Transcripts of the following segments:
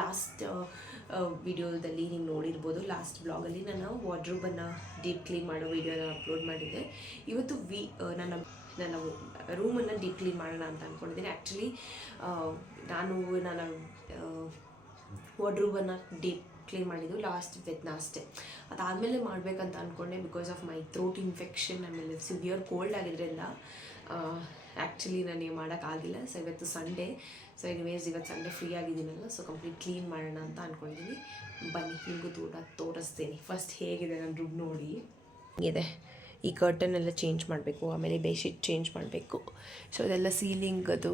Last ವಿಡಿಯೋದಲ್ಲಿ ನೀವು ನೋಡಿರ್ಬೋದು, ಲಾಸ್ಟ್ ಬ್ಲಾಗಲ್ಲಿ ನಾನು ವಾರ್ಡ್ರೋಬನ್ನು ಡೀಪ್ ಕ್ಲೀನ್ ಮಾಡೋ ವಿಡಿಯೋನ ಅಪ್ಲೋಡ್ ಮಾಡಿದ್ದೆ. ಇವತ್ತು ನನ್ನ ರೂಮನ್ನು ಡೀಪ್ ಕ್ಲೀನ್ ಮಾಡೋಣ ಅಂತ ಅಂದ್ಕೊಂಡಿದ್ದೀನಿ. ಆ್ಯಕ್ಚುಲಿ ನಾನು ನನ್ನ ವಾರ್ಡ್ರೋಬನ್ನು ಡೀಪ್ ಕ್ಲೀನ್ ಮಾಡಿದ್ದು ಲಾಸ್ಟ್ ವೆಡ್ನಸ್ಡೇ. ಅದಾದಮೇಲೆ ಮಾಡಬೇಕಂತ ಅಂದ್ಕೊಂಡೆ. Because of my throat infection ಆಮೇಲೆ ಸಿವಿಯರ್ ಕೋಲ್ಡ್ ಆಗಿದ್ದರಿಂದ ಆ್ಯಕ್ಚುಲಿ ನನಗೆ ಮಾಡೋಕ್ಕಾಗಿಲ್ಲ. ಸೊ ಇವತ್ತು ಸಂಡೇ, ಸೊ ಎನಿವೇಸ್ ಇವತ್ತು ಸಂಡೇ ಫ್ರೀ ಆಗಿದ್ದೀನಲ್ಲ, ಸೊ ಕಂಪ್ಲೀಟ್ ಕ್ಲೀನ್ ಮಾಡೋಣ ಅಂತ ಅಂದ್ಕೊಂಡಿದ್ದೀನಿ. ಬನ್ನಿ ನಿಮಗೂ ತೋರಿಸ್ತೀನಿ. ಫಸ್ಟ್ ಹೇಗಿದೆ ನನ್ನ ರೂಮ್ ನೋಡಿ. ಇದೆ ಈ ಕರ್ಟನ್ ಎಲ್ಲ ಚೇಂಜ್ ಮಾಡಬೇಕು, ಆಮೇಲೆ ಬೆಡ್ಶೀಟ್ ಚೇಂಜ್ ಮಾಡಬೇಕು. ಸೊ ಅದೆಲ್ಲ ಸೀಲಿಂಗ್ ಅದು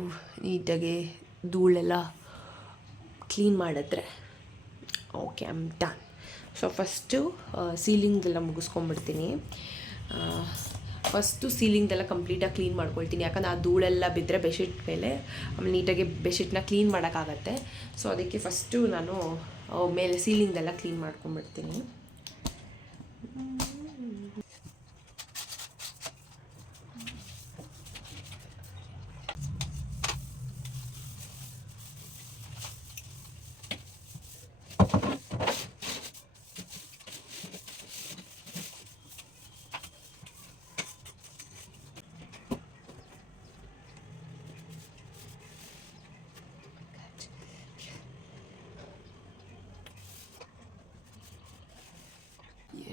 ನೀಟಾಗಿ ಧೂಳೆಲ್ಲ ಕ್ಲೀನ್ ಮಾಡಿದ್ರೆ okay, I am done. So first ಸೀಲಿಂಗ್ದೆಲ್ಲ ಮುಗಿಸ್ಕೊಂಡ್ಬಿಡ್ತೀನಿ. ಫಸ್ಟು ಸೀಲಿಂಗ್ದೆಲ್ಲ ಕಂಪ್ಲೀಟಾಗಿ ಕ್ಲೀನ್ ಮಾಡ್ಕೊಳ್ತೀನಿ. ಯಾಕಂದರೆ ಆ ಧೂಳೆಲ್ಲ ಬಿದ್ದರೆ ಬೆಡ್ಶೀಟ್ ಮೇಲೆ ಆಮೇಲೆ ನೀಟಾಗಿ ಬೆಡ್ಶೀಟ್ನ ಕ್ಲೀನ್ ಮಾಡೋಕ್ಕಾಗತ್ತೆ. ಸೊ ಅದಕ್ಕೆ ಫಸ್ಟು ನಾನು ಮೇಲೆ ಸೀಲಿಂಗ್ದೆಲ್ಲ ಕ್ಲೀನ್ ಮಾಡ್ಕೊಂಡ್ಬಿಡ್ತೀನಿ.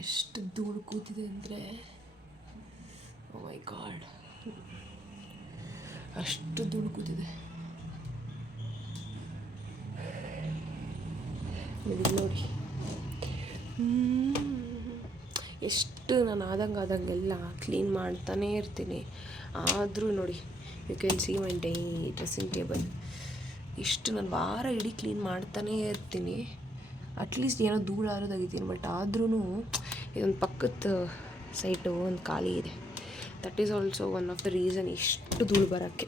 ಎಷ್ಟು ಧೂಳು ಕೂತಿದೆ ಅಂದರೆ ಓ ಮೈ ಗಾಡ್, ಅಷ್ಟು ಧೂಳು ಕೂತಿದೆ ನೋಡಿ. ಎಷ್ಟು ನಾನು ಆದಂಗೆಲ್ಲ ಕ್ಲೀನ್ ಮಾಡ್ತಾನೇ ಇರ್ತೀನಿ. ಆದರೂ ನೋಡಿ, you can see my dressing table. ಇಷ್ಟು ನಾನು ವಾರ ಇಡೀ ಕ್ಲೀನ್ ಮಾಡ್ತಾನೇ ಇರ್ತೀನಿ. ಅಟ್ಲೀಸ್ಟ್ ಏನೋ ಧೂಳಾದ್ರೂ ತೆಗಿತೀನಿ. ಬಟ್ ಆದ್ರೂ ಇದೊಂದು ಪಕ್ಕದ ಸೈಟು ಒಂದು ಖಾಲಿ ಇದೆ. That is also one of the reason ಇಷ್ಟು ಧೂಳು ಬರೋಕ್ಕೆ.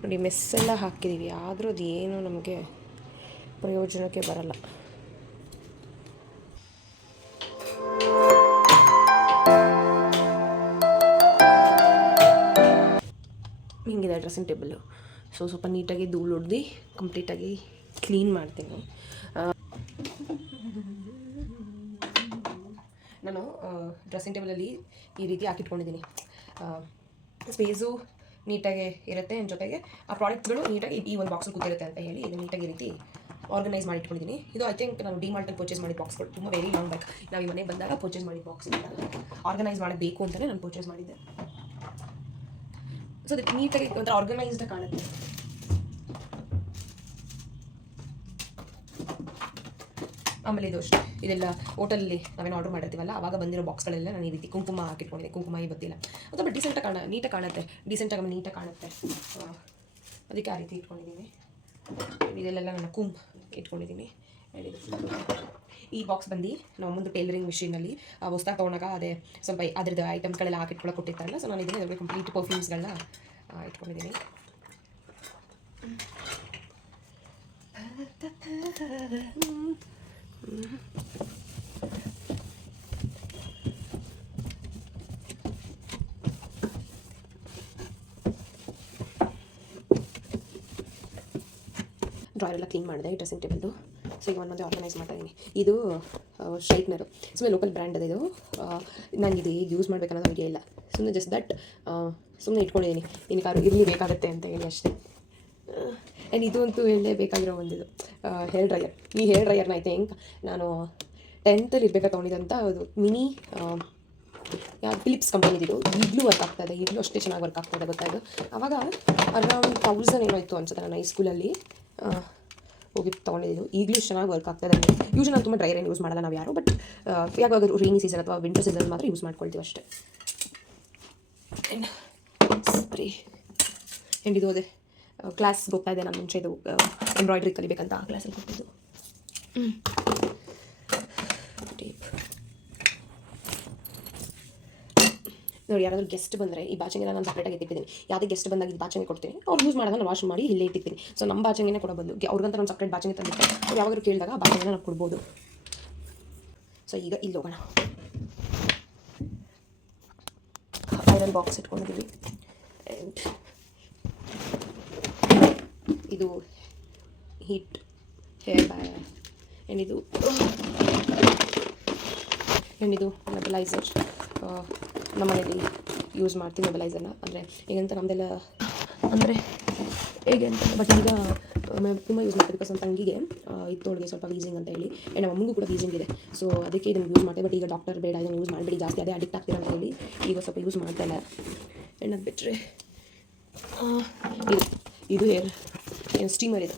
ನೋಡಿ ಮೆಸ್ಸೆಲ್ಲ ಹಾಕಿದ್ದೀವಿ, ಆದರೂ ಅದು ಏನು ನಮಗೆ ಪ್ರಯೋಜನಕ್ಕೆ ಬರಲ್ಲ. ಹಿಂಗಿದೆ ಡ್ರೆಸ್ಸಿಂಗ್ ಟೇಬಲ್ಲು. ಸೊ ಸ್ವಲ್ಪ ನೀಟಾಗಿ ಧೂಳು ಹೊಡೆದು ಕಂಪ್ಲೀಟಾಗಿ ಕ್ಲೀನ್ ಮಾಡ್ತೀನಿ. ನಾನು ಡ್ರೆಸ್ಸಿಂಗ್ ಟೇಬಲಲ್ಲಿ ಈ ರೀತಿ ಹಾಕಿಟ್ಕೊಂಡಿದ್ದೀನಿ. ಸ್ಪೇಸು ನೀಟಾಗಿ ಇರುತ್ತೆ, ನನ್ನ ಜೊತೆಗೆ ಆ ಪ್ರಾಡಕ್ಟ್ಸ್ಗಳು ನೀಟಾಗಿ ಈ ಒಂದು ಬಾಕ್ಸಲ್ಲಿ ಕೂತಿರುತ್ತೆ ಅಂತ ಹೇಳಿ ಇದು ನೀಟಾಗಿ ಈ ರೀತಿ ಆರ್ಗನೈಸ್ ಮಾಡಿ ಇಟ್ಕೊಂಡಿದ್ದೀನಿ. ಇದು ಐ ಥಿಂಕ್ ನಾನು ಡಿಮಾರ್ಟಲ್ಲಿ ಪರ್ಚೇಸ್ ಮಾಡಿದ ಬಾಕ್ಸ್ಗಳು. ತುಂಬ ವೆರಿ ಲಾಂಗ್ ಬ್ಯಾಕ್ ನಾವು ಈ ಮನೆಗೆ ಬಂದಾಗ ಪರ್ಚೇಸ್ ಮಾಡಿದ ಬಾಕ್ಸ್ ಆರ್ಗನೈಸ್ ಮಾಡಬೇಕು ಅಂತಲೇ ನಾನು ಪರ್ಚೇಸ್ ಮಾಡಿದ್ದೆ. ಸೊ ಅದಕ್ಕೆ ನೀಟಾಗಿ ಒಂಥರ ಆರ್ಗನೈಸ್ಡ್ ಕಾಣುತ್ತೆ. ಆಮೇಲೆ ಇದು ಅಷ್ಟೇ, ಇದೆಲ್ಲ ಹೋಟೆಲಲ್ಲಿ ನಾವೇನು ಆರ್ಡರ್ ಮಾಡಿರ್ತೀವಲ್ಲ ಆವಾಗ ಬಂದಿರೋ ಬಾಕ್ಸ್ಗಳೆಲ್ಲ ನಾನು ಈ ರೀತಿ ಕುಂಕುಮ ಹಾಕಿಟ್ಕೊಂಡಿದ್ದೆ. ಕುಂಕುಮ ಇವತ್ತಿಲ್ಲ ಅಥವಾ ಬಟ್ ನೀಟಾಗಿ ಕಾಣುತ್ತೆ, ಡೀಸೆಂಟಾಗಿ ನೀಟಾಗಿ ಕಾಣುತ್ತೆ. ಅದಕ್ಕೆ ಆ ರೀತಿ ಇಟ್ಕೊಂಡಿದ್ದೀನಿ. ಇದೆಲ್ಲ ನನ್ನ ಇಟ್ಕೊಂಡಿದ್ದೀನಿ. ಈ ಬಾಕ್ಸ್ ಬಂದು ನಾವು ಮುಂದೆ ಟೈಲರಿಂಗ್ ಮಿಷಿನಲ್ಲಿ ಹೊಸ್ದಾಗಿ ತೊಗೊಂಡಾಗ ಅದೇ ಸ್ವಲ್ಪ ಅದರದ್ದು ಐಟಮ್ಸ್ಗಳೆಲ್ಲ ಹಾಕಿಟ್ಕೊಳ್ಳೋಕೆ ಕೊಟ್ಟಿರ್ತಾರಲ್ಲ. ಸೊ ನಾನು ಇದನ್ನು ಕಂಪ್ಲೀಟ್ ಪರ್ಫ್ಯೂಮ್ಸ್ಗಳನ್ನ ಇಟ್ಕೊಂಡಿದ್ದೀನಿ. ಡ್ರಾಯರ್ ಎಲ್ಲ ಕ್ಲೀನ್ ಮಾಡಿದೆ ಡ್ರೆಸ್ಸಿಂಗ್ ಟೇಬಲ್ದು. ಸೊ ಈಗ ಒಂದೊಂದೇ ಆರ್ಗನೈಸ್ ಮಾಡ್ತಾಯಿದ್ದೀನಿ. ಇದು ಸ್ಟ್ರೈಟ್ನರು, ಸುಮ್ಮನೆ ಲೋಕಲ್ ಬ್ರ್ಯಾಂಡ್ ಅದು. ಇದು ನನಗೆ ಇದು ಯೂಸ್ ಮಾಡಬೇಕನ್ನೋದು ಐಡಿಯಾ ಇಲ್ಲ. ಸುಮ್ಮನೆ ಜಸ್ಟ್ ದಟ್ ಸುಮ್ಮನೆ ಇಟ್ಕೊಂಡಿದ್ದೀನಿ. ಇನ್ಕಾರು ಇರಲಿ ಬೇಕಾಗುತ್ತೆ ಅಂತ ಹೇಳಿ ಅಷ್ಟೇ. ಆ್ಯಂಡ್ ಇದು ಅಂತೂ ಹೇಳಲೇಬೇಕಾಗಿರೋ ಒಂದಿದು ಹೇರ್ ಡ್ರೈಯರ್. ಈ ಹೇರ್ ಡ್ರೈಯರ್ನ ಐ ಥಿಂಕ್ ನಾನು 10th ಇರಬೇಕಾದ್ರೆ ತೊಗೊಂಡಿದ್ದಂಥ ಅದು ಮಿನಿ ಫಿಲಿಪ್ಸ್ ಕಂಪನಿದಿದ್ದು. ಈಗಲೂ ವರ್ಕ್ ಆಗ್ತಾಯಿದೆ, ಈಗಲೂ ಅಷ್ಟೇ ಚೆನ್ನಾಗಿ ವರ್ಕ್ ಆಗ್ತಾಯಿದೆ. ಗೊತ್ತಾಯಿತು ಆವಾಗ ಅರೌಂಡ್ 1000 ಏನೋ ಇತ್ತು ಅನ್ಸುತ್ತೆ. ನಾನು ಹೈಸ್ಕೂಲಲ್ಲಿ ಹೋಗಿ ತೊಗೊಂಡಿದ್ದು. ಈಗಲೂ ಚೆನ್ನಾಗಿ ವರ್ಕ್ ಆಗ್ತಾಯಿದೆ. ಯೂಶಲಿ ನಾನು ತುಂಬ ಡ್ರೈಯರ್ ಏನು ಯೂಸ್ ಮಾಡಲ್ಲ ನಾವು ಯಾರು. ಬಟ್ ಯಾವಾಗಾದ್ರೂ ರೈನಿ ಸೀಸನ್ ಅಥವಾ ವಿಂಟರ್ ಸೀಸನ್ ಮಾತ್ರ ಯೂಸ್ ಮಾಡ್ಕೊಳ್ತೀವಿ ಅಷ್ಟೇ. ಸ್ಪ್ರೇ ಆ್ಯಂಡ್ ಇದು ಅದೇ ಕ್ಲಾಸ್ಗೆ ಹೋಗ್ತಾ ಇದೆ. ನಾನು ಮುಂಚೆ ಇದು ಎಂಬ್ರಾಯ್ಡ್ರಿ ಕಲಿಬೇಕಂತ ಆ ಕ್ಲಾಸಲ್ಲಿ ಕೊಟ್ಟಿದ್ದು. ಟೇಪ್ ನೋಡಿ. ಯಾರಾದರೂ ಗೆಸ್ಟ್ ಬಂದರೆ ಈ ಬಾಚಂಗೆಲ್ಲ ನಾನು ಸಪ್ರೇಟಾಗಿ ಎತ್ತಿಟ್ಟಿದ್ದೀನಿ. ಯಾವುದೇ ಗೆಸ್ಟ್ ಬಂದಾಗ ಇದು ಬಾಚಂಗೆ ಕೊಡ್ತೀನಿ, ಅವ್ರು ಯೂಸ್ ಮಾಡೋದು ನಾನು ವಾಶ್ ಮಾಡಿ ಇಲ್ಲೇ ಇಟ್ಟಿರ್ತೀನಿ. ಸೊ ನಮ್ಮ ಬಾಚಂಗೆನೇ ಕೊಡೋ ಬದಲು ಅವ್ರಿಗಂತ ನಾನು ಸಪ್ರೇಟ್ ಬಾಚಂಗೆ ತಂದಿದ್ದೆ. ಅವ್ರು ಯಾವಾಗಲೂ ಕೇಳಿದಾಗ ಆ ಬಾಚಂಗೆನ ನಾವು ಕೊಡ್ಬೋದು. ಸೊ ಈಗ ಇಲ್ಲಿ ಹೋಗೋಣ. ಐರನ್ ಬಾಕ್ಸ್ ಇಟ್ಕೊಂಡಿದ್ದೀವಿ. ಆ್ಯಂಡ್ ಇದು ಹೀಟ್ ಹೇರ್ ಬ್ಯಾ ಏನಿದು ನೆಬಲೈಸರ್. ನಮ್ಮ ಮನೇಲಿ ಯೂಸ್ ಮಾಡ್ತೀವಿ ನೆಬಲೈಸರ್ನ. ಅಂದರೆ ಈಗಂತ ನಮ್ಮದೆಲ್ಲ ಅಂದರೆ ಹೇಗೆ ಅಂತ, ಬಟ್ ಈಗ ತುಂಬ ಯೂಸ್ ಮಾಡ್ತೀವಿ ಬಿಕಾಸ್ ನಮ್ಮ ತಂಗಿಗೆ ಇತ್ತೋಳಿಗೆ ಸ್ವಲ್ಪ ವೀಸಿಂಗ್ ಅಂತ ಹೇಳಿ, ಆ್ಯಂಡ್ ನಮ್ಮ ಅಮ್ಮಂಗೂ ಕೂಡ ವೀಸಿಂಗ್ ಇದೆ. ಸೊ ಅದಕ್ಕೆ ಇದನ್ನು ಯೂಸ್ ಮಾಡ್ತೀವಿ. ಬಟ್ ಈಗ ಡಾಕ್ಟರ್ ಬೇಡ ಇದನ್ನು ಯೂಸ್ ಮಾಡಬೇಡಿ, ಜಾಸ್ತಿ ಅದೇ ಅಡಿಕ್ಟ್ ಆಗ್ತೀರ ಅಂತ ಹೇಳಿ ಈಗ ಸ್ವಲ್ಪ ಯೂಸ್ ಮಾಡ್ತಾ ಇಲ್ಲ. ಆ್ಯಂಡ್ ಅದು ಬಿಟ್ಟರೆ ಇದು ಹೇರ್ ಏನು ಸ್ಟೀಮರ್ ಇದು,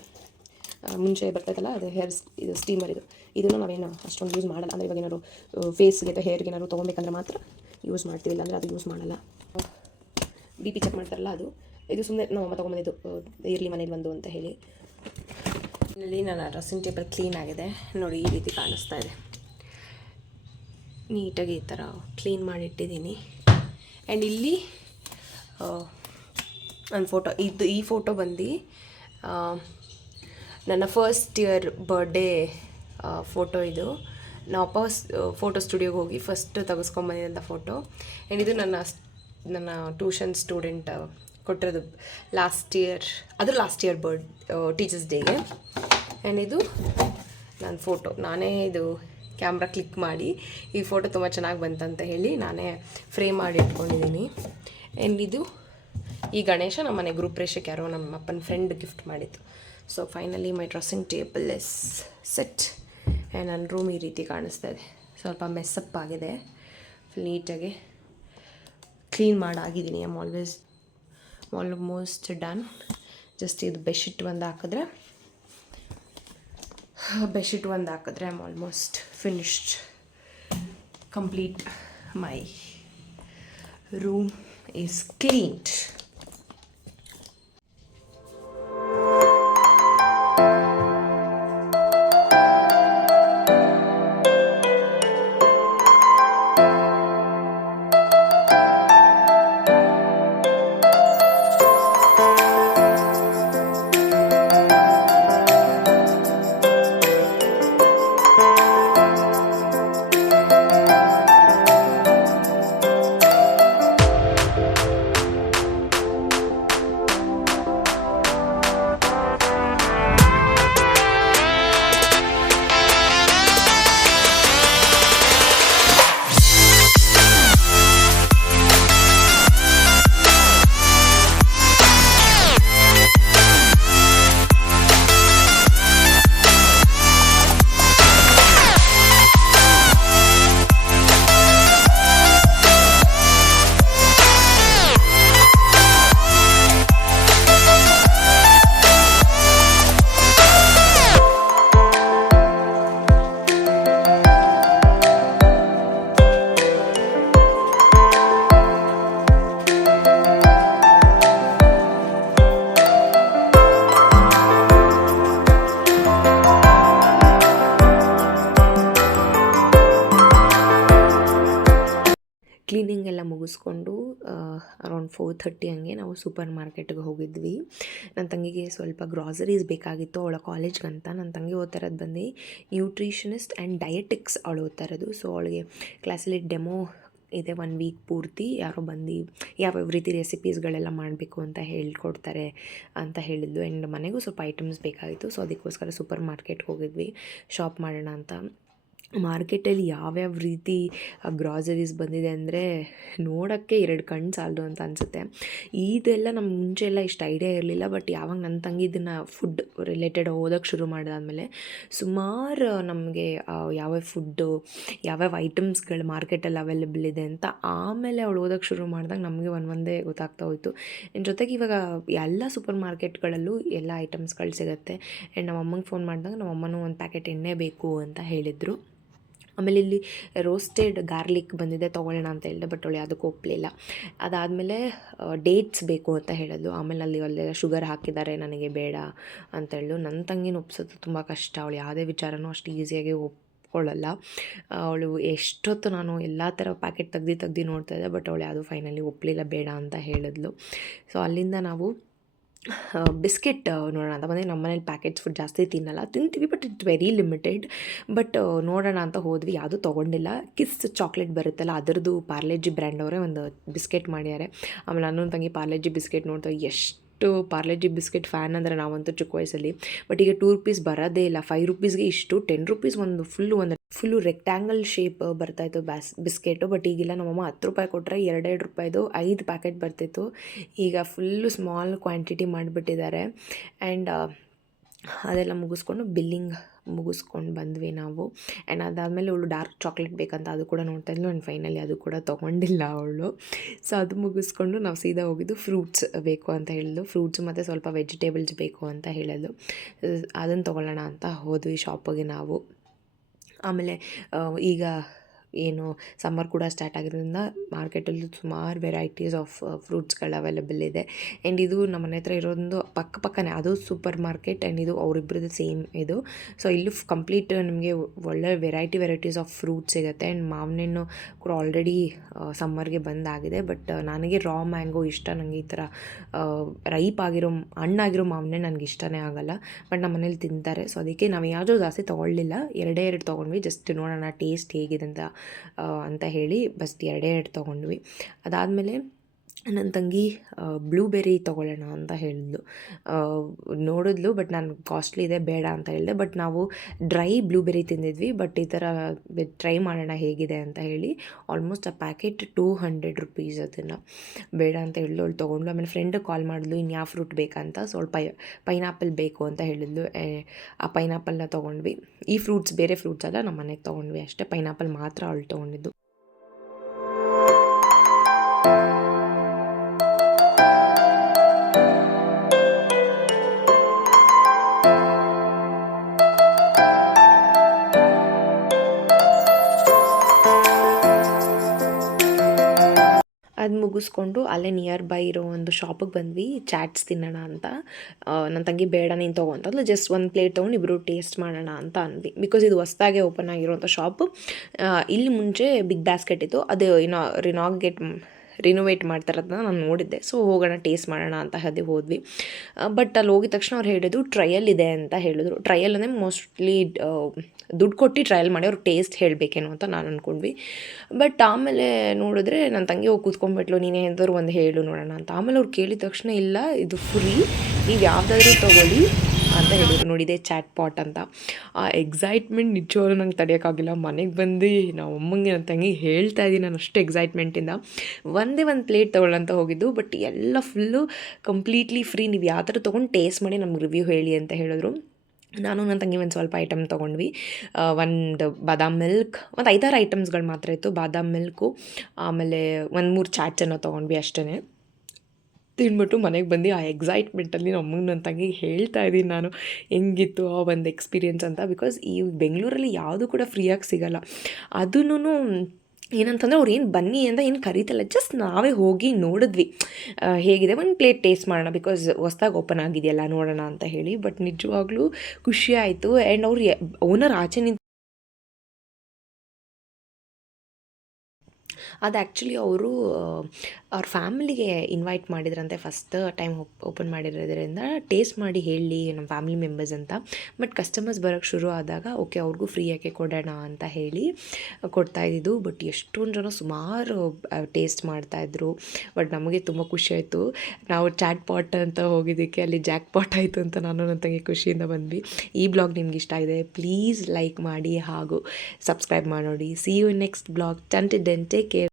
ಮುಂಚೆ ಬರ್ತೈತಲ್ಲ ಅದು ಹೇರ್ ಇದು ಸ್ಟೀಮರ್ ಇದನ್ನು ನಾವೇನು ಅಷ್ಟೊಂದು ಯೂಸ್ ಮಾಡಲ್ಲ. ಅಂದರೆ ಇವಾಗ ಏನಾದ್ರು ಫೇಸ್ಗೆ ಅಥವಾ ಹೇರ್ಗೆ ಏನಾದ್ರು ತೊಗೊಬೇಕಂದ್ರೆ ಮಾತ್ರ ಯೂಸ್ ಮಾಡ್ತೀವಿ, ಇಲ್ಲ ಅಂದರೆ ಅದು ಯೂಸ್ ಮಾಡಲ್ಲ. BP ಚೆಕ್ ಮಾಡ್ತಾರಲ್ಲ ಇದು ಸುಮ್ಮನೆ ನಾವು ಅಮ್ಮ ತೊಗೊಂಬಂದಿದ್ದು ಇರಲಿ ಮನೇಲಿ ಒಂದು ಅಂತ ಹೇಳಿ. ಇಲ್ಲಿ ನನ್ನ ಡ್ರೆಸ್ಸಿಂಗ್ ಟೇಬಲ್ ಕ್ಲೀನ್ ಆಗಿದೆ ನೋಡಿ, ಈ ರೀತಿ ಕಾಣಿಸ್ತಾ ಇದೆ. ನೀಟಾಗಿ ಈ ಥರ ಕ್ಲೀನ್ ಮಾಡಿಟ್ಟಿದ್ದೀನಿ. ಆ್ಯಂಡ್ ಇಲ್ಲಿ ನನ್ನ ಫೋಟೋ ಈ ಫೋಟೋ ಬಂದು ನನ್ನ ಫಸ್ಟ್ ಇಯರ್ ಬರ್ಡೇ ಫೋಟೋ. ಇದು ನಾವು ಫೋಟೋ ಸ್ಟುಡಿಯೋಗೆ ಹೋಗಿ ಫಸ್ಟ್ ತೆಗೆಸ್ಕೊಂಬಂದಿದ್ದಂಥ ಫೋಟೋ. ಆ್ಯಂಡ್ ಇದು ನನ್ನ ಟ್ಯೂಷನ್ ಸ್ಟೂಡೆಂಟ್ ಕೊಟ್ಟಿರೋದು ಲಾಸ್ಟ್ ಇಯರ್ ಟೀಚರ್ಸ್ ಡೇಗೆ. ಆ್ಯಂಡ್ ಇದು ನನ್ನ ಫೋಟೋ, ನಾನೇ ಇದು ಕ್ಯಾಮ್ರಾ ಕ್ಲಿಕ್ ಮಾಡಿ ಈ ಫೋಟೋ ತುಂಬ ಚೆನ್ನಾಗಿ ಬಂತಂತ ಹೇಳಿ ನಾನೇ ಫ್ರೇಮ್ ಮಾಡಿ ಇಟ್ಕೊಂಡಿದ್ದೀನಿ. ಆ್ಯಂಡ್ ಇದು ಈ ಗಣೇಶ ನಮ್ಮ ಮನೆ ಗೃಹಪ್ರವೇಶಕ್ಕೆ ಯಾರೋ ನಮ್ಮ ಅಪ್ಪನ ಫ್ರೆಂಡ್ ಗಿಫ್ಟ್ ಮಾಡಿದ್ದು. So finally my dressing table is set. And ನನ್ನ ರೂಮ್ ಈ ರೀತಿ ಕಾಣಿಸ್ತಾ ಇದೆ. ಸ್ವಲ್ಪ ಮೆಸ್ಸಪ್ ಆಗಿದೆ, ನೀಟಾಗಿ ಕ್ಲೀನ್ ಮಾಡಾಗಿದ್ದೀನಿ. Almost done. ಜಸ್ಟ್ ಇದು ಬೆಡ್ಶೀಟ್ ಒಂದು ಹಾಕಿದ್ರೆ I am almost finished. Complete my room is cleaned. Cleaning ಎಲ್ಲ ಮುಗಿಸ್ಕೊಂಡು ಅರೌಂಡ್ 4:30 ಹಂಗೆ ನಾವು ಸೂಪರ್ ಮಾರ್ಕೆಟ್ಗೆ ಹೋಗಿದ್ವಿ. ನನ್ನ ತಂಗಿಗೆ ಸ್ವಲ್ಪ ಗ್ರಾಸರೀಸ್ ಬೇಕಾಗಿತ್ತು ಅವಳ ಕಾಲೇಜ್ಗಂತ. ನನ್ನ ತಂಗಿ ಓದ್ತಾ ಇರೋದು ಬಂದು ನ್ಯೂಟ್ರಿಷನಿಸ್ಟ್ ಆ್ಯಂಡ್ ಡಯಟಿಕ್ಸ್ ಅವಳು ಓದ್ತಾ ಇರೋದು. ಸೊ ಅವಳಿಗೆ ಕ್ಲಾಸಲ್ಲಿ ಡೆಮೋ ಇದೆ 1 ವೀಕ್ ಪೂರ್ತಿ. ಯಾರೋ ಬಂದು ಯಾವ್ಯಾವ ರೀತಿ ರೆಸಿಪೀಸ್ಗಳೆಲ್ಲ ಮಾಡಬೇಕು ಅಂತ ಹೇಳ್ಕೊಡ್ತಾರೆ ಅಂತ ಹೇಳಿದ್ಲು. ಆ್ಯಂಡ್ ಮನೆಗೂ ಸ್ವಲ್ಪ ಐಟಮ್ಸ್ ಬೇಕಾಗಿತ್ತು. ಸೊ ಅದಕ್ಕೋಸ್ಕರ ಸೂಪರ್ ಮಾರ್ಕೆಟ್ಗೆ ಹೋಗಿದ್ವಿ ಶಾಪ್ ಮಾಡೋಣ ಅಂತ. ಮಾರ್ಕೆಟಲ್ಲಿ ಯಾವ್ಯಾವ ರೀತಿ ಗ್ರಾಸರೀಸ್ ಬಂದಿದೆ ಅಂದರೆ ನೋಡೋಕ್ಕೆ 2 ಕಣ್ಣು ಸಾಲದು ಅಂತ ಅನಿಸುತ್ತೆ. ಇದೆಲ್ಲ ನಮ್ಗೆ ಮುಂಚೆ ಎಲ್ಲ ಇಷ್ಟು ಐಡಿಯಾ ಇರಲಿಲ್ಲ. ಬಟ್ ಯಾವಾಗ ನನ್ನ ತಂಗಿ ಇದನ್ನು ಫುಡ್ ರಿಲೇಟೆಡ್ ಓದೋಕ್ಕೆ ಶುರು ಮಾಡಿದಾದ್ಮೇಲೆ ಸುಮಾರು ನಮಗೆ ಯಾವ್ಯಾವ ಫುಡ್ಡು ಯಾವ್ಯಾವ ಐಟಮ್ಸ್ಗಳು ಮಾರ್ಕೆಟಲ್ಲಿ ಅವೈಲೇಬಲ್ ಇದೆ ಅಂತ ಆಮೇಲೆ ಅವಳು ಓದೋಕ್ಕೆ ಶುರು ಮಾಡಿದಾಗ ನಮಗೆ ಒಂದೇ ಗೊತ್ತಾಗ್ತಾ ಹೋಯಿತು. ಇನ್ನು ಜೊತೆಗೆ ಇವಾಗ ಎಲ್ಲ ಸೂಪರ್ ಮಾರ್ಕೆಟ್ಗಳಲ್ಲೂ ಎಲ್ಲ ಐಟಮ್ಸ್ಗಳು ಸಿಗುತ್ತೆ. ಆ್ಯಂಡ್ ನಮ್ಮ ಅಮ್ಮಂಗೆ ಫೋನ್ ಮಾಡಿದಾಗ ನಮ್ಮ ಅಮ್ಮನೂ ಒಂದು ಪ್ಯಾಕೆಟ್ ಎಣ್ಣೆ ಬೇಕು ಅಂತ ಹೇಳಿದರು. ಆಮೇಲೆ ಇಲ್ಲಿ ರೋಸ್ಟೆಡ್ ಗಾರ್ಲಿಕ್ ಬಂದಿದೆ ತೊಗೊಳ್ಳೋಣ ಅಂತ ಹೇಳಿದೆ. ಬಟ್ ಅವಳು ಅದಕ್ಕೆ ಒಪ್ಪಲಿಲ್ಲ. ಅದಾದಮೇಲೆ ಡೇಟ್ಸ್ ಬೇಕು ಅಂತ ಹೇಳಿದ್ಲು. ಆಮೇಲೆ ಅಲ್ಲೆಲ್ಲ ಶುಗರ್ ಹಾಕಿದ್ದಾರೆ, ನನಗೆ ಬೇಡ ಅಂತ ಹೇಳು. ನನ್ನ ತಂಗಿನ ಒಪ್ಸೋದು ತುಂಬ ಕಷ್ಟ. ಅವಳು ಯಾವುದೇ ವಿಚಾರನೂ ಅಷ್ಟು ಈಸಿಯಾಗಿ ಒಪ್ಕೊಳ್ಳಲ್ಲ. ಅವಳು ಎಷ್ಟೊತ್ತು ನಾನು ಎಲ್ಲ ಥರ ಪ್ಯಾಕೆಟ್ ತೆಗ್ದು ನೋಡ್ತಾಯಿದ್ದೆ. ಬಟ್ ಅವಳು ಯಾವುದೂ ಫೈನಲಿ ಒಪ್ಪಲಿಲ್ಲ, ಬೇಡ ಅಂತ ಹೇಳಿದ್ಲು. ಸೊ ಅಲ್ಲಿಂದ ನಾವು ಬಿಸ್ಕೆಟ್ ನೋಡೋಣ ಅಂತ ಬಂದರೆ ನಮ್ಮ ಮನೇಲಿ ಪ್ಯಾಕೆಟ್ಸ್ ಫುಡ್ ಜಾಸ್ತಿ ತಿಂತೀವಿ, but it's very limited. But ನೋಡೋಣ ಅಂತ ಹೋದ್ವಿ, ಯಾವುದೂ ತೊಗೊಂಡಿಲ್ಲ. ಕಿಸ್ ಚಾಕ್ಲೇಟ್ ಬರುತ್ತಲ್ಲ ಅದರದ್ದು ಪಾರ್ಲೆಜಿ ಬ್ರ್ಯಾಂಡ್ ಅವರೇ ಒಂದು ಬಿಸ್ಕೆಟ್ ಮಾಡ್ಯಾರೆ. ಆಮೇಲೆ ನನ್ನ ತಂಗಿ ಪಾರ್ಲೆಜಿ ಬಿಸ್ಕೆಟ್ ನೋಡ್ತಾ ಎಷ್ಟು ಎಷ್ಟು ಪಾರ್ಲೆಜಿ ಬಿಸ್ಕೆಟ್ ಫ್ಯಾನ್ ಅಂದರೆ ನಾವಂತೂ ಚಿಕ್ಕ ವಯಸ್ಸಲ್ಲಿ. ಬಟ್ ಈಗ 2 ರೂಪೀಸ್ ಬರೋದೇ ಇಲ್ಲ. 5 ರೂಪೀಸ್ಗೆ ಇಷ್ಟು 10 ರೂಪೀಸ್ ಒಂದು ಫುಲ್ಲು ರೆಕ್ಟ್ಯಾಂಗಲ್ ಶೇಪ್ ಬರ್ತಾಯಿತ್ತು ಬಿಸ್ಕೆಟು. ಬಟ್ ಈಗಿಲ್ಲ, ನಮ್ಮಮ್ಮ 10 ರೂಪಾಯಿ ಕೊಟ್ಟರೆ 2 ರೂಪಾಯಿದು 5 ಪ್ಯಾಕೆಟ್ ಬರ್ತಿತ್ತು. ಈಗ ಫುಲ್ಲು ಸ್ಮಾಲ್ ಕ್ವಾಂಟಿಟಿ ಮಾಡಿಬಿಟ್ಟಿದ್ದಾರೆ. ಆ್ಯಂಡ್ ಅದೆಲ್ಲ ಮುಗಿಸ್ಕೊಂಡು ಬಿಲ್ಲಿಂಗ್ ಮುಗಿಸ್ಕೊಂಡು ಬಂದ್ವಿ ನಾವು. ಆ್ಯಂಡ್ ಅದಾದಮೇಲೆ ಅವಳು ಡಾರ್ಕ್ ಚಾಕ್ಲೇಟ್ ಬೇಕಂತ ಅದು ಕೂಡ ನೋಡ್ತಾ ಇದ್ಲು. ಆ್ಯಂಡ್ ಫೈನಲಿ ಅದು ಕೂಡ ತೊಗೊಂಡಿಲ್ಲ ಅವಳು. ಸೊ ಅದು ಮುಗಿಸ್ಕೊಂಡು ನಾವು ಸೀದಾ ಹೋಗಿದ್ದು ಫ್ರೂಟ್ಸ್ ಬೇಕು ಅಂತ ಹೇಳಿದ್ಲು. ಫ್ರೂಟ್ಸ್ ಮತ್ತು ಸ್ವಲ್ಪ ವೆಜಿಟೇಬಲ್ಸ್ ಬೇಕು ಅಂತ ಹೇಳಿದ್ಲು. ಅದನ್ನು ತೊಗೊಳ್ಳೋಣ ಅಂತ ಹೋದ್ವಿ ಶಾಪಿಗೆ ನಾವು. ಆಮೇಲೆ ಈಗ ಏನು ಸಮ್ಮರ್ ಕೂಡ ಸ್ಟಾರ್ಟ್ ಆಗಿರೋದ್ರಿಂದ ಮಾರ್ಕೆಟಲ್ಲಿ ಸುಮಾರು ವೆರೈಟೀಸ್ ಆಫ್ ಫ್ರೂಟ್ಸ್ಗಳು ಅವೈಲೇಬಲ್ ಇದೆ. ಆ್ಯಂಡ್ ಇದು ನಮ್ಮ ಮನೆ ಹತ್ರ ಇರೋದೊಂದು ಪಕ್ಕನೇ, ಅದು ಸೂಪರ್ ಮಾರ್ಕೆಟ್. ಆ್ಯಂಡ್ ಇದು ಅವರಿಬ್ಬರದ್ದು ಸೇಮ್ ಇದು. ಸೊ ಇಲ್ಲೂ ಕಂಪ್ಲೀಟ್ ನಿಮಗೆ ಒಳ್ಳೆ ವೆರೈಟೀಸ್ ಆಫ್ ಫ್ರೂಟ್ಸ್ ಸಿಗುತ್ತೆ. ಆ್ಯಂಡ್ ಮಾವಿನ ಹಣ್ಣು ಕೂಡ ಆಲ್ರೆಡಿ ಸಮ್ಮರ್ಗೆ ಬಂದಾಗಿದೆ. ಬಟ್ ನನಗೆ ರಾ ಮ್ಯಾಂಗೋ ಇಷ್ಟ. ನನಗೆ ಈ ಥರ ರೈಪ್ ಆಗಿರೋ ಹಣ್ಣಾಗಿರೋ ಮಾವಿನ ಹಣ್ಣು ನನಗೆ ಇಷ್ಟನೇ ಆಗೋಲ್ಲ. ಬಟ್ ನಮ್ಮ ಮನೇಲಿ ತಿಂತಾರೆ. ಸೊ ಅದಕ್ಕೆ ನಾವು ಯಾವುದೂ ಜಾಸ್ತಿ ತೊಗೊಳ್ಳಿಲ್ಲ, 2 ತೊಗೊಂಡ್ವಿ. ಜಸ್ಟ್ ನೋಡೋಣ ಟೇಸ್ಟ್ ಹೇಗಿದೆ ಅಂತ ಹೇಳಿ ಬಸ್ 2 ತೊಗೊಂಡ್ವಿ. ಅದಾದಮೇಲೆ ನನ್ನ ತಂಗಿ ಬ್ಲೂಬೆರಿ ತೊಗೊಳ್ಳೋಣ ಅಂತ ಹೇಳಿದ್ಲು. ನೋಡಿದ್ಲು, ಬಟ್ ನಾನು ಕಾಸ್ಟ್ಲಿ ಇದೆ ಬೇಡ ಅಂತ ಹೇಳಿದೆ. ಬಟ್ ನಾವು ಡ್ರೈ ಬ್ಲೂಬೆರಿ ತಿಂದಿದ್ವಿ. ಬಟ್ ಈ ಥರ ಟ್ರೈ ಮಾಡೋಣ ಹೇಗಿದೆ ಅಂತ ಹೇಳಿ ಆಲ್ಮೋಸ್ಟ್ ಆ ಪ್ಯಾಕೆಟ್ 200 ರೂಪೀಸ್. ಅದನ್ನು ಬೇಡ ಅಂತ ಹೇಳಿದ್ಲು, ಅವಳು ತೊಗೊಂಡ್ಲು. ಆಮೇಲೆ ಫ್ರೆಂಡಿಗೆ ಕಾಲ್ ಮಾಡಿದ್ಲು ಇನ್ನು ಯಾವ ಫ್ರೂಟ್ ಬೇಕಂತ. ಸ್ವಲ್ಪ ಪೈನಾಪಲ್ ಬೇಕು ಅಂತ ಹೇಳಿದ್ಲು. ಆ ಪೈನಾಪಲ್ನ ತೊಗೊಂಡ್ವಿ. ಈ ಫ್ರೂಟ್ಸ್ ಬೇರೆ ಫ್ರೂಟ್ಸ್ ಅಲ್ಲ, ನಮ್ಮ ಮನೆಗೆ ತೊಗೊಂಡ್ವಿ ಅಷ್ಟೇ. ಪೈನಾಪಲ್ ಮಾತ್ರ ಅವಳು ತೊಗೊಂಡಿದ್ದು. ಅದು ಮುಗಿಸ್ಕೊಂಡು ಅಲ್ಲೇ ನಿಯರ್ ಬೈ ಇರೋ ಒಂದು ಶಾಪಿಗೆ ಬಂದ್ವಿ ಚಾಟ್ಸ್ ತಿನ್ನೋಣ ಅಂತ. ನನ್ನ ತಂಗಿ ಬೇಡ ನೀನು ತೊಗೊಂತಂದ್ಲು. ಜಸ್ಟ್ ಒಂದು ಪ್ಲೇಟ್ ತೊಗೊಂಡು ಇಬ್ಬರು ಟೇಸ್ಟ್ ಮಾಡೋಣ ಅಂತ ಅಂದ್ವಿ. ಬಿಕಾಸ್ ಇದು ಹೊಸ್ದಾಗೆ ಓಪನ್ ಆಗಿರೋಂಥ ಶಾಪು. ಇಲ್ಲಿ ಮುಂಚೆ ಬಿಗ್ ಬಾಸ್ಕೆಟ್ ಇತ್ತು, ಅದು ರಿನೋವೇಟ್ ಮಾಡ್ತಾರದನ್ನ ನಾನು ನೋಡಿದ್ದೆ. ಸೊ ಹೋಗೋಣ ಟೇಸ್ಟ್ ಮಾಡೋಣ ಅಂತ ಹೋದ್ವಿ. ಬಟ್ ಅಲ್ಲಿ ಹೋಗಿದ ತಕ್ಷಣ ಅವ್ರು ಹೇಳಿದ್ರು ಟ್ರಯಲ್ ಇದೆ ಅಂತ ಹೇಳಿದ್ರು. ಟ್ರಯಲ್ ಅಂದರೆ ಮೋಸ್ಟ್ಲಿ ದುಡ್ಡು ಕೊಟ್ಟು ಟ್ರಯಲ್ ಮಾಡಿ ಅವ್ರು ಟೇಸ್ಟ್ ಹೇಳಬೇಕೇನೋ ಅಂತ ನಾನು ಅಂದ್ಕೊಂಡ್ವಿ. ಬಟ್ ಆಮೇಲೆ ನೋಡಿದ್ರೆ ನನ್ನ ತಂಗಿ ಹೋಗಿ ಕೂತ್ಕೊಂಡ್ಬಿಟ್ಲು, ನೀನೇ ಎಂಥವ್ರು ಒಂದು ಹೇಳು ನೋಡೋಣ ಅಂತ. ಆಮೇಲೆ ಅವ್ರು ಕೇಳಿದ ತಕ್ಷಣ ಇಲ್ಲ ಇದು ಫ್ರೀ, ನೀವು ಯಾವುದಾದ್ರೂ ತೊಗೊಳ್ಳಿ ಅಂತ ಹೇಳಿದ್ರು. ನೋಡಿದೆ ಚಾಟ್ ಪಾಟ್ ಅಂತ. ಆ ಎಕ್ಸೈಟ್ಮೆಂಟ್ ನಿಜವಾಗ್ಲೂ ನಂಗೆ ತಡೆಯೋಕ್ಕಾಗಿಲ್ಲ. ಮನೆಗೆ ಬಂದು ನಾವು ಅಮ್ಮಂಗೆ ನನ್ನ ತಂಗಿಗೆ ಹೇಳ್ತಾ ಇದ್ದೀನಿ ನಾನು ಅಷ್ಟು ಎಕ್ಸೈಟ್ಮೆಂಟಿಂದ. ಒಂದೇ ಒಂದು ಪ್ಲೇಟ್ ತೊಗೊಳ್ಳಂತ ಹೋಗಿದ್ದು. ಬಟ್ ಎಲ್ಲ ಫುಲ್ಲು ಕಂಪ್ಲೀಟ್ಲಿ ಫ್ರೀ, ನೀವು ಯಾವ ಥರ ತೊಗೊಂಡು ಟೇಸ್ಟ್ ಮಾಡಿ ನಮ್ಗೆ ರಿವ್ಯೂ ಹೇಳಿ ಅಂತ ಹೇಳಿದ್ರು. ನಾನು ನನ್ನ ತಂಗಿ ಒಂದು ಸ್ವಲ್ಪ ಐಟಮ್ ತೊಗೊಂಡ್ವಿ. ಒಂದು ಬಾದಾಮ್ ಮಿಲ್ಕ್, ಒಂದು 5-6 ಐಟಮ್ಸ್ಗಳು ಮಾತ್ರ ಇತ್ತು. ಬಾದಾಮ್ ಮಿಲ್ಕು, ಆಮೇಲೆ 1-3 ಚಾಟ್ಸನ್ನು ತೊಗೊಂಡ್ವಿ ಅಷ್ಟೇ. ತಿಂದ್ಬಿಟ್ಟು ಮನೆಗೆ ಬಂದು ಆ ಎಕ್ಸೈಟ್ಮೆಂಟಲ್ಲಿ ನಮಗೆ ನನ್ನ ತಂಗಿಗೆ ಹೇಳ್ತಾ ಇದ್ದೀನಿ ನಾನು ಹೆಂಗಿತ್ತು ಆ ಒಂದು ಎಕ್ಸ್ಪೀರಿಯೆನ್ಸ್ ಅಂತ. ಬಿಕಾಸ್ ಈ ಬೆಂಗಳೂರಲ್ಲಿ ಯಾವುದೂ ಕೂಡ ಫ್ರೀಯಾಗಿ ಸಿಗೋಲ್ಲ. ಅದೂ ಏನಂತಂದರೆ ಅವ್ರು ಏನು ಬನ್ನಿ ಅಂತ ಏನು ಕರೀತಲ್ಲ, ಜಸ್ಟ್ ನಾವೇ ಹೋಗಿ ನೋಡಿದ್ವಿ ಹೇಗಿದೆ, ಒಂದು ಪ್ಲೇಟ್ ಟೇಸ್ಟ್ ಮಾಡೋಣ ಬಿಕಾಸ್ ಹೊಸ್ದಾಗಿ ಓಪನ್ ಆಗಿದೆಯಲ್ಲ ನೋಡೋಣ ಅಂತ ಹೇಳಿ. ಬಟ್ ನಿಜವಾಗ್ಲೂ ಖುಷಿ ಆಯಿತು. ಆ್ಯಂಡ್ ಅವ್ರು ಓನರ್ ಆಚೆ ನಿಂತು ಅದು ಆ್ಯಕ್ಚುಲಿ ಅವರು ಅವ್ರ ಫ್ಯಾಮಿಲಿಗೆ ಇನ್ವೈಟ್ ಮಾಡಿದ್ರಂತೆ. ಫಸ್ಟ್ ಟೈಮ್ ಓಪನ್ ಮಾಡಿರೋದ್ರಿಂದ ಟೇಸ್ಟ್ ಮಾಡಿ ಹೇಳಿ ನಮ್ಮ ಫ್ಯಾಮಿಲಿ ಮೆಂಬರ್ಸ್ ಅಂತ. ಬಟ್ ಕಸ್ಟಮರ್ಸ್ ಬರೋಕ್ಕೆ ಶುರು ಆದಾಗ ಓಕೆ ಅವ್ರಿಗೂ ಫ್ರೀಯಾಗಿ ಕೊಡೋಣ ಅಂತ ಹೇಳಿ ಕೊಡ್ತಾಯಿದ್ದು. ಬಟ್ ಎಷ್ಟೊಂದು ಜನ ಸುಮಾರು ಟೇಸ್ಟ್ ಮಾಡ್ತಾಯಿದ್ರು. ಬಟ್ ನಮಗೆ ತುಂಬ ಖುಷಿ ಆಯಿತು. ನಾವು ಚಾಟ್ ಪಾಟ್ ಅಂತ ಹೋಗಿದ್ದಕ್ಕೆ ಅಲ್ಲಿ ಜಾಕ್ ಪಾಟ್ ಆಯಿತು ಅಂತ ನಾನು ನನ್ನ ತಂಗಿ ಖುಷಿಯಿಂದ ಬಂದ್ವಿ. ಈ ಬ್ಲಾಗ್ ನಿಮ್ಗೆ ಇಷ್ಟ ಆಗಿದೆ ಪ್ಲೀಸ್ ಲೈಕ್ ಮಾಡಿ ಹಾಗೂ ಸಬ್ಸ್ಕ್ರೈಬ್ ಮಾಡಿ ನೋಡಿ. See you next blog. Then take care.